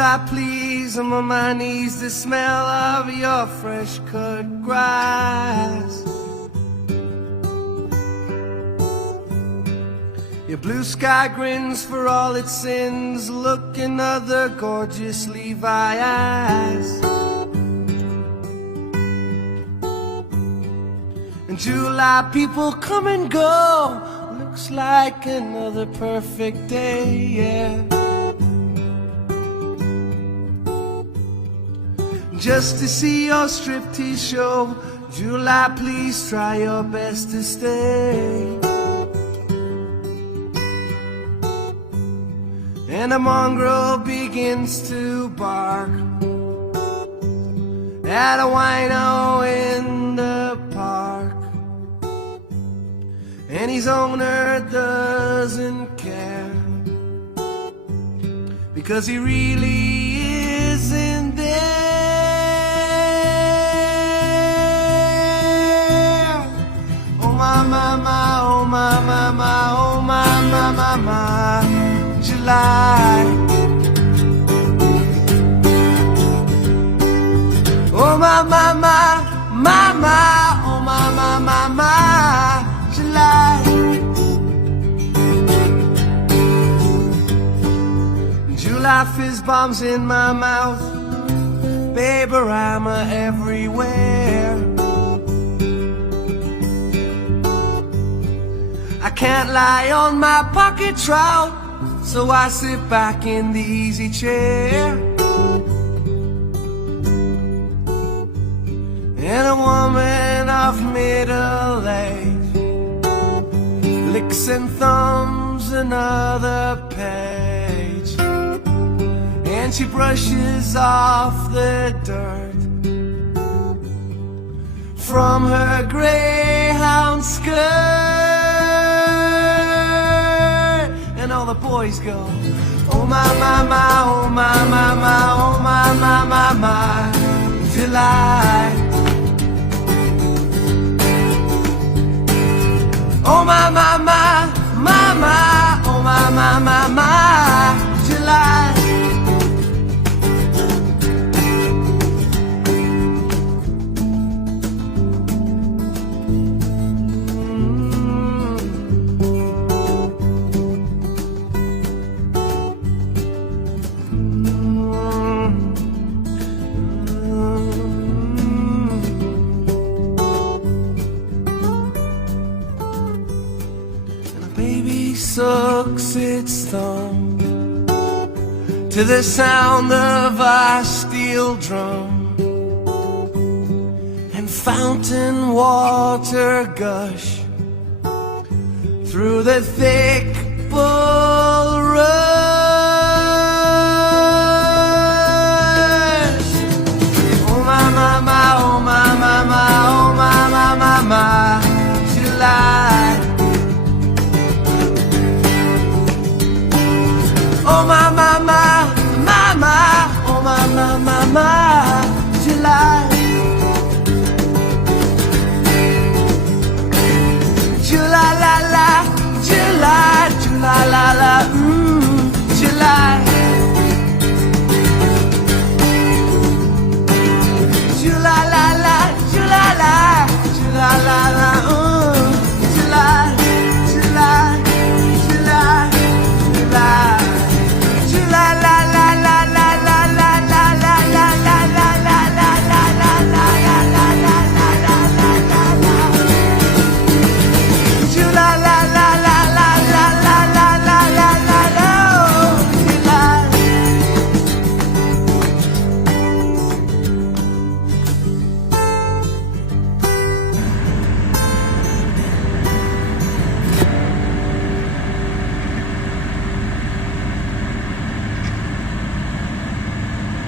July, please, I'm on my knees. The smell of your fresh cut grass. Your blue sky grins for all its sins. Look, another gorgeous Levi eyes. In July, people come and go. Looks like another perfect day, yeah. Just to see your striptease show. July, please try your best to stay. And a mongrel begins to bark at a wino in the park, and his owner doesn't care, because he really isn't there. Oh my, my, my, oh my, my, my, oh my, my, my, my, July. Oh my, my, my, my, my, oh my, my, my, my, July. July fizz bombs in my mouth, baby-rama everywhere. I can't lie on my pocket trout, so I sit back in the easy chair. And a woman of middle age licks and thumbs another page, and she brushes off the dirt from her greyhound skirt. And all the boys go, oh my, my, my, oh my, my, my, oh my, my, my, my, July. Oh my, my, my, my, my, oh my, my, my, my, July. Sucks its thumb to the sound of our steel drum, and fountain water gush through the thick bull run.